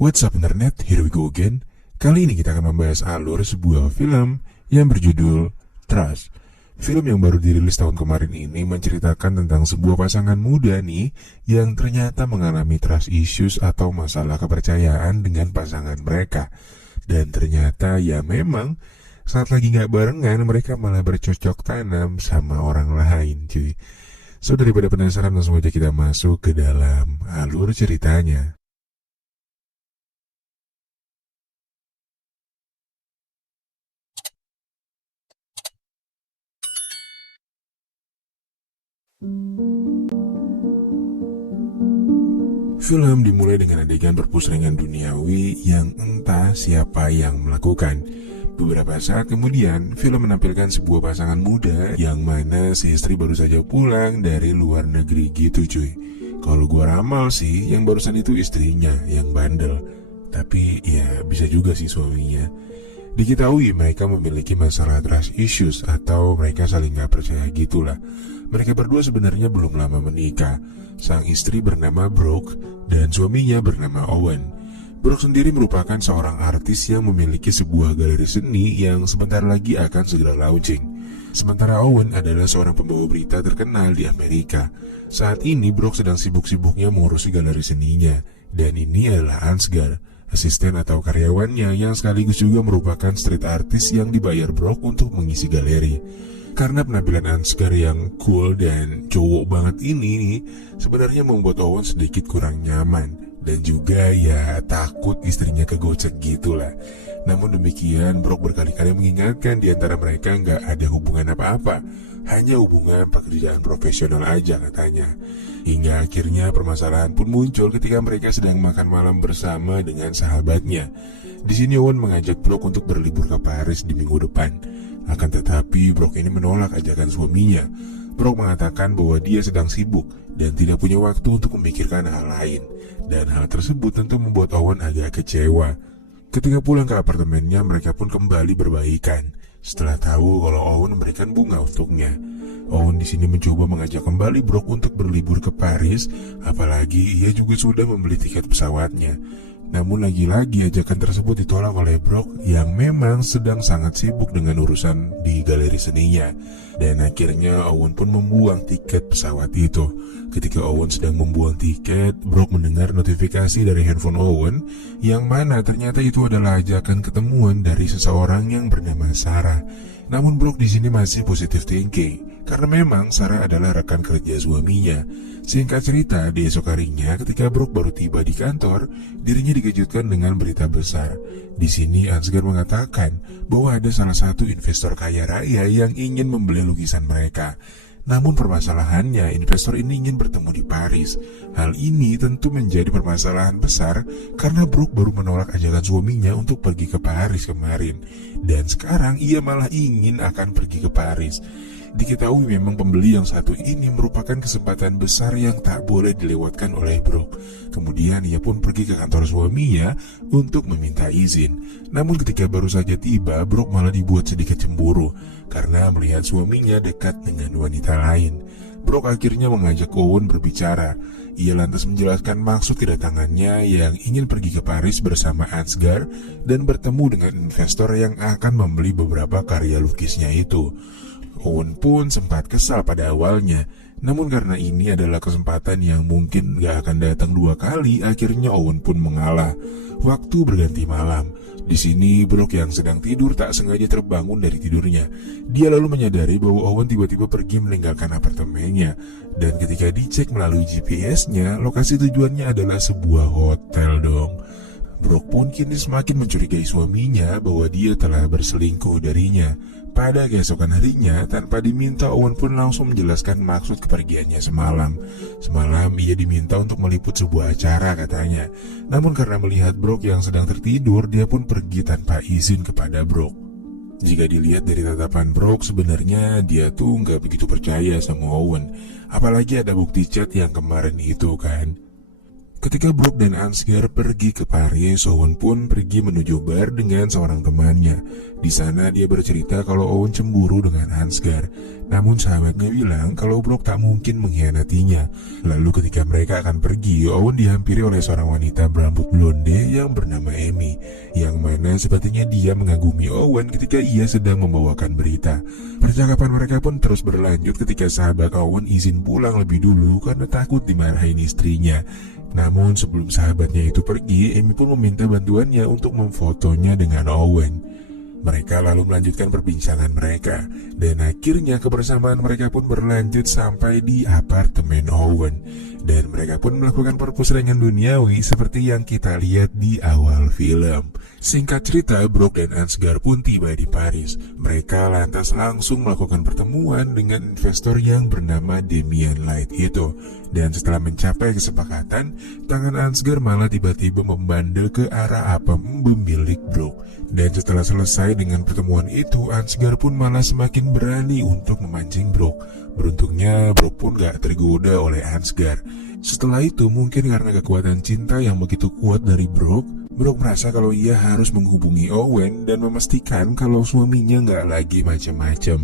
What's up internet, here we go again. Kali ini kita akan membahas alur sebuah film yang berjudul Trust. Film yang baru dirilis tahun kemarin ini menceritakan tentang sebuah pasangan muda nih yang ternyata mengalami trust issues atau masalah kepercayaan dengan pasangan mereka. Dan ternyata ya memang saat lagi gak barengan mereka malah bercocok tanam sama orang lain cuy. So daripada penasaran, langsung aja kita masuk ke dalam alur ceritanya. Film dimulai dengan adegan perpusrengan duniawi yang entah siapa yang melakukan. Beberapa saat kemudian, film menampilkan sebuah pasangan muda yang mana si istri baru saja pulang dari luar negeri gitu cuy. Kalau gua ramal sih, yang barusan itu istrinya yang bandel. Tapi ya bisa juga sih suaminya. Diketahui mereka memiliki masalah trust issues atau mereka saling gak percaya gitulah. Mereka berdua sebenarnya belum lama menikah. Sang istri bernama Brooke dan suaminya bernama Owen. Brooke sendiri merupakan seorang artis yang memiliki sebuah galeri seni yang sebentar lagi akan segera launching. Sementara Owen adalah seorang pembawa berita terkenal di Amerika. Saat ini Brooke sedang sibuk-sibuknya mengurusi galeri seninya. Dan ini adalah Ansgar, asisten atau karyawannya yang sekaligus juga merupakan street artist yang dibayar Brooke untuk mengisi galeri. Karena penampilan Ansgar yang cool dan cowok banget ini nih, sebenarnya membuat Owen sedikit kurang nyaman. Dan juga ya takut istrinya kegocek gitulah. Namun demikian, Brooke berkali-kali mengingatkan di antara mereka nggak ada hubungan apa-apa. Hanya hubungan pekerjaan profesional aja katanya. Hingga akhirnya permasalahan pun muncul ketika mereka sedang makan malam bersama dengan sahabatnya. Di sini Owen mengajak Brooke untuk berlibur ke Paris di minggu depan. Akan tetapi Brooke ini menolak ajakan suaminya. Brooke mengatakan bahwa dia sedang sibuk dan tidak punya waktu untuk memikirkan hal lain. Dan hal tersebut tentu membuat Owen agak kecewa. Ketika pulang ke apartemennya, mereka pun kembali berbaikan. Setelah tahu kalau Owen memberikan bunga untuknya. Owen di sini mencoba mengajak kembali Brooke untuk berlibur ke Paris, apalagi ia juga sudah membeli tiket pesawatnya. Namun lagi-lagi ajakan tersebut ditolak oleh Brooke yang memang sedang sangat sibuk dengan urusan di galeri seninya. Dan akhirnya Owen pun membuang tiket pesawat itu. Ketika Owen sedang membuang tiket, Brooke mendengar notifikasi dari handphone Owen yang mana ternyata itu adalah ajakan ketemuan dari seseorang yang bernama Sarah. Namun Brooke di sini masih positive thinking karena memang Sarah adalah rekan kerja suaminya. Singkat cerita, di esok harinya ketika Brooke baru tiba di kantor, dirinya dikejutkan dengan berita besar. Di sini Ansgar mengatakan bahwa ada salah satu investor kaya raya yang ingin membeli lukisan mereka. Namun permasalahannya, investor ini ingin bertemu di Paris. Hal ini tentu menjadi permasalahan besar karena Brooke baru menolak ajakan suaminya untuk pergi ke Paris kemarin. Dan sekarang ia malah ingin akan pergi ke Paris. Diketahui memang pembeli yang satu ini merupakan kesempatan besar yang tak boleh dilewatkan oleh Brooke. Kemudian ia pun pergi ke kantor suaminya untuk meminta izin. Namun ketika baru saja tiba, Brooke malah dibuat sedikit cemburu karena melihat suaminya dekat dengan wanita lain. Brooke akhirnya mengajak Owen berbicara. Ia lantas menjelaskan maksud kedatangannya yang ingin pergi ke Paris bersama Ansgar dan bertemu dengan investor yang akan membeli beberapa karya lukisnya itu. Owen pun sempat kesal pada awalnya, namun karena ini adalah kesempatan yang mungkin gak akan datang dua kali, akhirnya Owen pun mengalah. Waktu berganti malam. Di sini Brooke yang sedang tidur tak sengaja terbangun dari tidurnya. Dia lalu menyadari bahwa Owen tiba-tiba pergi meninggalkan apartemennya. Dan ketika dicek melalui GPS-nya, lokasi tujuannya adalah sebuah hotel dong. Brooke pun kini semakin mencurigai suaminya bahwa dia telah berselingkuh darinya. Pada keesokan harinya, tanpa diminta, Owen pun langsung menjelaskan maksud kepergiannya semalam. Semalam ia diminta untuk meliput sebuah acara katanya. Namun karena melihat Brooke yang sedang tertidur, dia pun pergi tanpa izin kepada Brooke. Jika dilihat dari tatapan Brooke, sebenarnya dia tuh nggak begitu percaya sama Owen. Apalagi ada bukti chat yang kemarin itu kan. Ketika Brooke dan Ansgar pergi ke Paris, Owen pun pergi menuju bar dengan seorang temannya. Di sana dia bercerita kalau Owen cemburu dengan Ansgar. Namun sahabatnya bilang kalau Brooke tak mungkin mengkhianatinya. Lalu ketika mereka akan pergi, Owen dihampiri oleh seorang wanita berambut blonde yang bernama Amy, yang mana sepertinya dia mengagumi Owen ketika ia sedang membawakan berita. Percakapan mereka pun terus berlanjut ketika sahabat Owen izin pulang lebih dulu karena takut dimarahin istrinya. Namun sebelum sahabatnya itu pergi, Amy pun meminta bantuannya untuk memfotonya dengan Owen. Mereka lalu melanjutkan perbincangan mereka, dan akhirnya kebersamaan mereka pun berlanjut sampai di apartemen Owen. Dan mereka pun melakukan perpusrengan duniawi seperti yang kita lihat di awal film. Singkat cerita, Brooke dan Ansgar pun tiba di Paris. Mereka lantas langsung melakukan pertemuan dengan investor yang bernama Damian Light itu. Dan setelah mencapai kesepakatan, tangan Ansgar malah tiba-tiba membandel ke arah apem milik Brooke. Dan setelah selesai dengan pertemuan itu, Ansgar pun malah semakin berani untuk memancing Brooke. Beruntungnya Brooke pun gak tergoda oleh Ansgar. Setelah itu, mungkin karena kekuatan cinta yang begitu kuat dari Brooke merasa kalau ia harus menghubungi Owen dan memastikan kalau suaminya gak lagi macam-macam.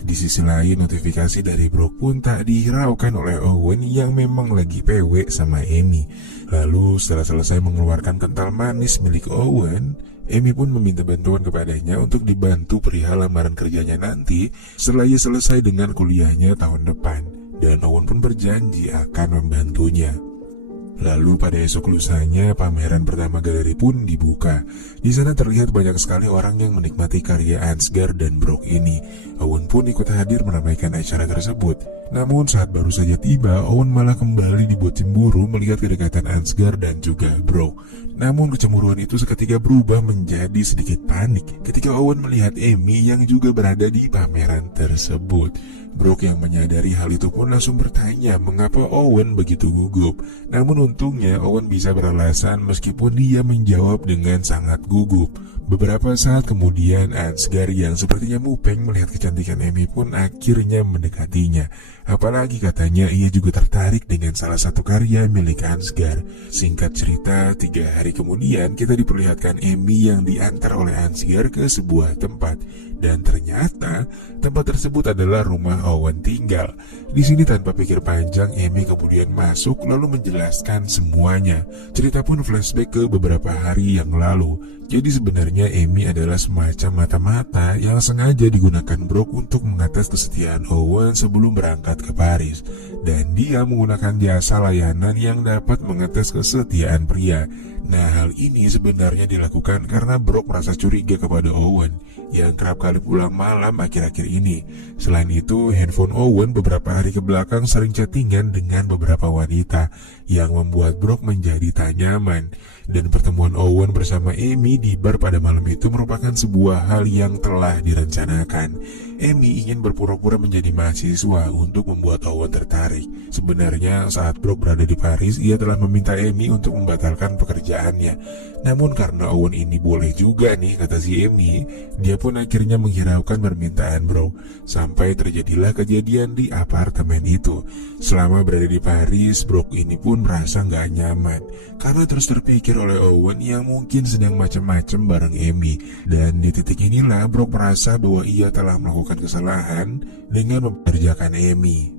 Di sisi lain, notifikasi dari Brooke pun tak dihiraukan oleh Owen yang memang lagi PW sama Amy. Lalu setelah selesai mengeluarkan kental manis milik Owen, Amy pun meminta bantuan kepadanya untuk dibantu perihal lamaran kerjanya nanti setelah ia selesai dengan kuliahnya tahun depan. Dan Owen pun berjanji akan membantunya. Lalu pada esok lusanya, pameran pertama galeri pun dibuka. Di sana terlihat banyak sekali orang yang menikmati karya Ansgar dan Brooke ini. Owen pun ikut hadir meramaikan acara tersebut. Namun saat baru saja tiba, Owen malah kembali dibuat cemburu melihat kedekatan Ansgar dan juga Brooke. Namun kecemburuan itu seketika berubah menjadi sedikit panik ketika Owen melihat Amy yang juga berada di pameran tersebut. Brooke yang menyadari hal itu pun langsung bertanya mengapa Owen begitu gugup. Namun untungnya Owen bisa beralasan meskipun dia menjawab dengan sangat gugup. Beberapa saat kemudian, Ansgar yang sepertinya mupeng melihat kecantikan Amy pun akhirnya mendekatinya. Apalagi katanya ia juga tertarik dengan salah satu karya milik Ansgar. Singkat cerita, 3 hari kemudian kita diperlihatkan Amy yang diantar oleh Ansgar ke sebuah tempat. Dan ternyata tempat tersebut adalah rumah Owen tinggal. Di sini tanpa pikir panjang, Amy kemudian masuk lalu menjelaskan semuanya. Cerita pun flashback ke beberapa hari yang lalu. Jadi sebenarnya Amy adalah semacam mata-mata yang sengaja digunakan Brooke untuk mengatas kesetiaan Owen sebelum berangkat ke Paris. Dan dia menggunakan jasa layanan yang dapat mengetes kesetiaan pria. Nah, hal ini sebenarnya dilakukan karena Brooke merasa curiga kepada Owen yang kerap kali pulang malam akhir-akhir ini. Selain itu, handphone Owen beberapa hari ke belakang sering chattingan dengan beberapa wanita yang membuat Brooke menjadi tak nyaman. Dan pertemuan Owen bersama Amy di bar pada malam itu merupakan sebuah hal yang telah direncanakan. Amy ingin berpura-pura menjadi mahasiswa untuk membuat Owen tertarik. Sebenarnya saat Brooke berada di Paris, ia telah meminta Amy untuk membatalkan pekerjaannya. Namun karena Owen ini boleh juga nih, kata si Amy, dia pun akhirnya menghiraukan permintaan Brooke. Sampai terjadilah kejadian di apartemen itu. Selama berada di Paris, Brooke ini pun merasa gak nyaman karena terus terpikir oleh Owen yang mungkin sedang macam-macam bareng Amy. Dan di titik inilah Brooke merasa bahwa ia telah melakukan kesalahan dengan mempekerjakan Amy.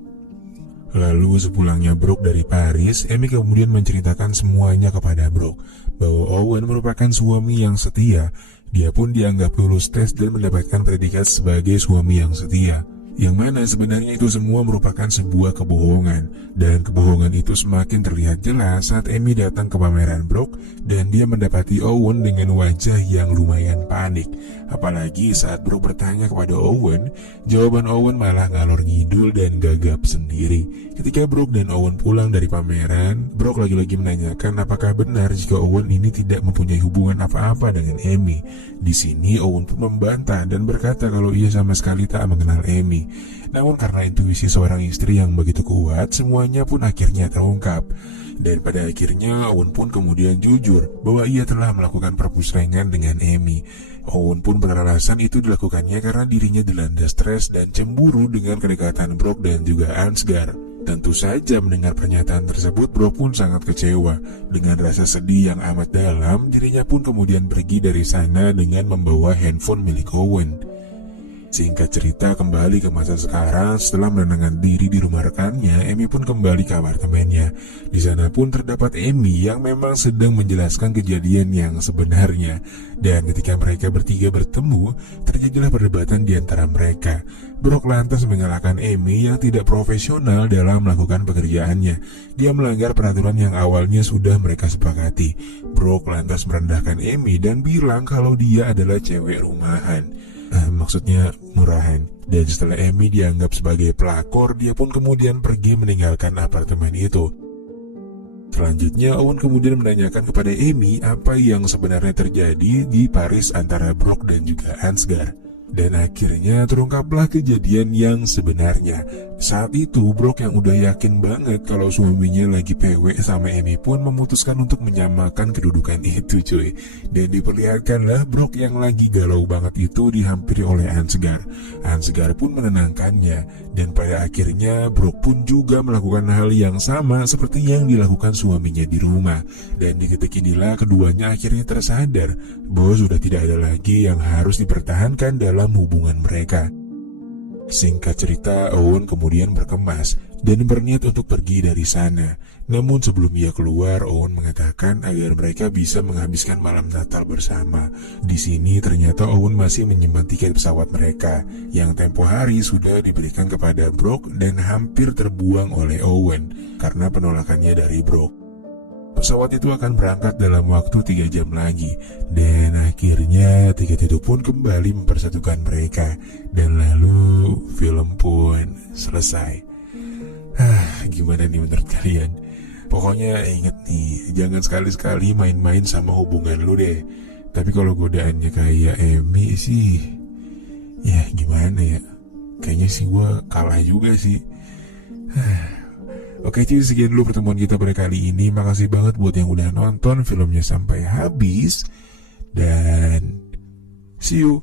Lalu sepulangnya Brooke dari Paris, Amy kemudian menceritakan semuanya kepada Brooke bahwa Owen merupakan suami yang setia. Dia pun dianggap lulus tes dan mendapatkan predikat sebagai suami yang setia. Yang mana sebenarnya itu semua merupakan sebuah kebohongan. Dan kebohongan itu semakin terlihat jelas saat Amy datang ke pameran Brooke dan dia mendapati Owen dengan wajah yang lumayan panik. Apalagi saat Brooke bertanya kepada Owen, jawaban Owen malah ngalor ngidul dan gagap sendiri. Ketika Brooke dan Owen pulang dari pameran, Brooke lagi-lagi menanyakan apakah benar jika Owen ini tidak mempunyai hubungan apa-apa dengan Amy. Di sini Owen pun membantah dan berkata kalau ia sama sekali tak mengenal Amy. Namun karena intuisi seorang istri yang begitu kuat, semuanya pun akhirnya terungkap. Dan pada akhirnya Owen pun kemudian jujur bahwa ia telah melakukan perpusrengan dengan Amy. Owen pun beralasan itu dilakukannya karena dirinya dilanda stres dan cemburu dengan kedekatan Brooke dan juga Ansgar. Tentu saja mendengar pernyataan tersebut, Brok pun sangat kecewa. Dengan rasa sedih yang amat dalam, dirinya pun kemudian pergi dari sana dengan membawa handphone milik Owen. Singkat cerita, kembali ke masa sekarang, setelah menenangkan diri di rumah rekannya, Amy pun kembali ke apartemennya. Di sana pun terdapat Amy yang memang sedang menjelaskan kejadian yang sebenarnya. Dan ketika mereka bertiga bertemu, terjadilah perdebatan di antara mereka. Brok lantas menyalahkan Amy yang tidak profesional dalam melakukan pekerjaannya. Dia melanggar peraturan yang awalnya sudah mereka sepakati. Brok lantas merendahkan Amy dan bilang kalau dia adalah cewek rumahan. Maksudnya murahan. Dan setelah Amy dianggap sebagai pelakor, dia pun kemudian pergi meninggalkan apartemen itu. Selanjutnya, Owen kemudian menanyakan kepada Amy apa yang sebenarnya terjadi di Paris antara Brok dan juga Ansgar. Dan akhirnya terungkaplah kejadian yang sebenarnya. Saat itu Brok yang udah yakin banget kalau suaminya lagi PW sama Amy pun memutuskan untuk menyamakan kedudukan itu, cuy. Dan diperlihatkanlah Brok yang lagi galau banget itu dihampiri oleh Ansgar. Ansgar pun menenangkannya. Dan pada akhirnya Brok pun juga melakukan hal yang sama seperti yang dilakukan suaminya di rumah. Dan di detik inilah keduanya akhirnya tersadar bahwa sudah tidak ada lagi yang harus dipertahankan dalam hubungan mereka. Singkat cerita, Owen kemudian berkemas dan berniat untuk pergi dari sana. Namun sebelum ia keluar, Owen mengatakan agar mereka bisa menghabiskan malam Natal bersama. Di sini ternyata Owen masih menyimpan tiket pesawat mereka yang tempo hari sudah diberikan kepada Brok dan hampir terbuang oleh Owen karena penolakannya dari Brok. Pesawat itu akan berangkat dalam waktu 3 jam lagi. Dan akhirnya tiket itu pun kembali mempersatukan mereka. Dan lalu film pun selesai. Gimana nih menurut kalian? Pokoknya inget nih, jangan sekali-sekali main-main sama hubungan lu deh. Tapi kalau godaannya kayak Amy sih, ya gimana ya? Kayaknya sih gue kalah juga sih. Oke cuy, sekian dulu pertemuan kita pada kali ini. Makasih banget buat yang udah nonton filmnya sampai habis. Dan see you.